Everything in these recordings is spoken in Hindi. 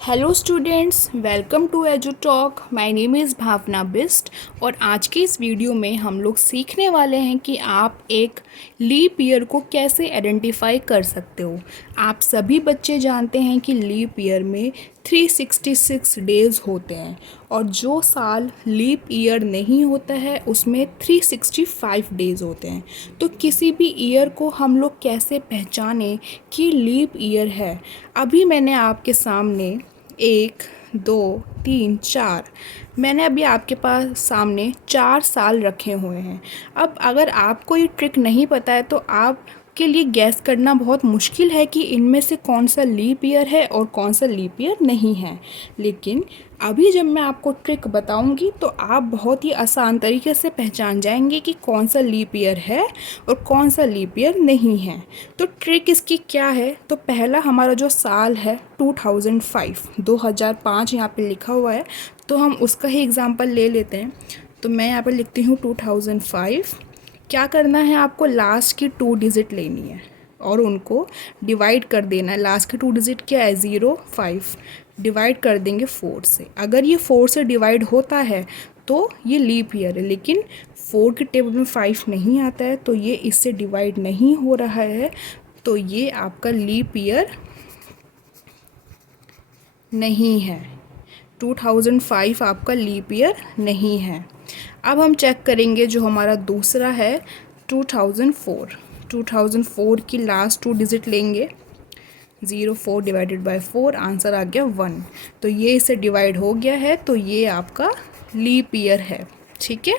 Hello students, welcome to Edu Talk. My name is Bhawna Bisht और आज की इस वीडियो में हम लोग सीखने वाले हैं कि आप एक लीप ईयर को कैसे आइडेंटिफाई कर सकते हो। आप सभी बच्चे जानते हैं कि लीप ईयर में 366 डेज़ होते हैं और जो साल लीप ईयर नहीं होता है उसमें 365 डेज़ होते हैं। तो किसी भी ईयर को हम लोग कैसे पहचानें कि लीप ईयर है। अभी मैंने आपके सामने 1, 2, 3, 4 मैंने अभी आपके पास सामने 4 साल रखे हुए हैं। अब अगर आपको ये ट्रिक नहीं पता है तो आपके लिए गैस करना बहुत मुश्किल है कि इनमें से कौन सा लीप ईयर है और कौन सा लीप ईयर नहीं है। लेकिन अभी जब मैं आपको ट्रिक बताऊंगी तो आप बहुत ही आसान तरीके से पहचान जाएंगे कि कौन सा लीप ईयर है और कौन सा लीप ईयर नहीं है। तो ट्रिक इसकी क्या है? तो पहला हमारा जो साल है 2005 यहाँ पे लिखा हुआ है, तो हम उसका ही एग्ज़ाम्पल ले लेते हैं। तो मैं यहाँ पर लिखती हूँ 2005। क्या करना है, आपको लास्ट की 2 डिजिट लेनी है और उनको डिवाइड कर देना है। लास्ट की 2 डिजिट क्या है? 0, 5 डिवाइड कर देंगे 4 से। अगर ये 4 से डिवाइड होता है तो ये लीप ईयर है, लेकिन 4 के टेबल में 5 नहीं आता है तो ये इससे डिवाइड नहीं हो रहा है, तो ये आपका लीप ईयर नहीं है। 2005 आपका लीप ईयर नहीं है। अब हम चेक करेंगे जो हमारा दूसरा है 2004। 2004 की लास्ट 2 डिजिट लेंगे। 04 डिवाइडेड बाय 4, आंसर आ गया 1। तो ये इससे डिवाइड हो गया है, तो ये आपका लीप ईयर है। ठीक है,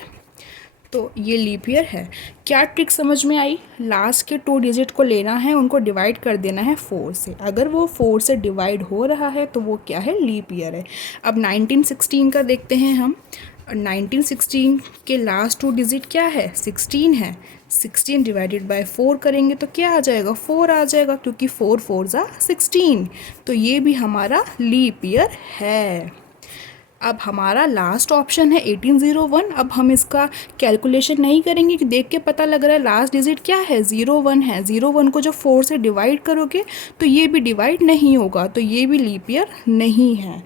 तो ये लीप ईयर है। क्या ट्रिक समझ में आई? लास्ट के 2 डिजिट को लेना है, उनको डिवाइड कर देना है 4 से। अगर वो 4 से डिवाइड हो रहा है तो वो क्या है? लीप ईयर है। अब 1916 का देखते हैं हम। 1916 के लास्ट 2 डिजिट क्या है? 16 है। 16 डिवाइडेड बाय 4 करेंगे तो क्या आ जाएगा? 4 आ जाएगा, क्योंकि 4 4 जा 16। तो ये भी हमारा लीप ईयर है। अब हमारा लास्ट ऑप्शन है 1801। अब हम इसका कैलकुलेशन नहीं करेंगे कि देख के पता लग रहा है लास्ट डिजिट क्या है? 01 है। 01 को जब 4 से डिवाइड करोगे तो ये भी डिवाइड नहीं होगा, तो ये भी लीप ईयर नहीं है।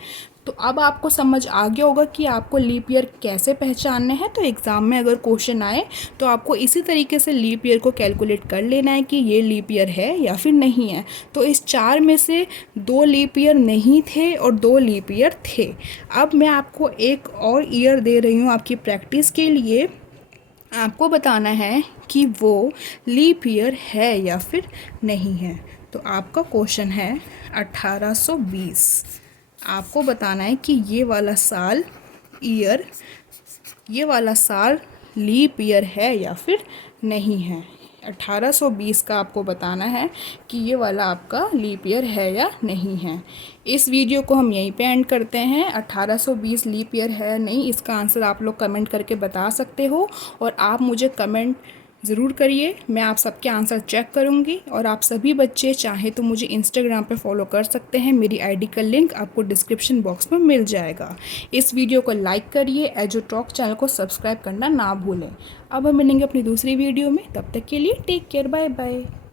तो अब आपको समझ आ गया होगा कि आपको लीप ईयर कैसे पहचानने हैं। तो एग्ज़ाम में अगर क्वेश्चन आए तो आपको इसी तरीके से लीप ईयर को कैलकुलेट कर लेना है कि ये लीप ईयर है या फिर नहीं है। तो इस 4 में से 2 लीप ईयर नहीं थे और 2 लीप ईयर थे। अब मैं आपको एक और ईयर दे रही हूँ आपकी प्रैक्टिस के लिए। आपको बताना है कि वो लीप ईयर है या फिर नहीं है। तो आपका क्वेश्चन है 1820। आपको बताना है कि ये वाला साल लीप ईयर है या फिर नहीं है। 1820 का आपको बताना है कि ये वाला आपका लीप ईयर है या नहीं है। इस वीडियो को हम यहीं पे एंड करते हैं। 1820 लीप ईयर है या नहीं, इसका आंसर आप लोग कमेंट करके बता सकते हो और आप मुझे कमेंट ज़रूर करिए। मैं आप सबके आंसर चेक करूंगी और आप सभी बच्चे चाहें तो मुझे इंस्टाग्राम पे फॉलो कर सकते हैं। मेरी आईडी का लिंक आपको डिस्क्रिप्शन बॉक्स में मिल जाएगा। इस वीडियो को लाइक करिए, एजू टॉक चैनल को सब्सक्राइब करना ना भूलें। अब हम मिलेंगे अपनी दूसरी वीडियो में, तब तक के लिए टेक केयर, बाय बाय।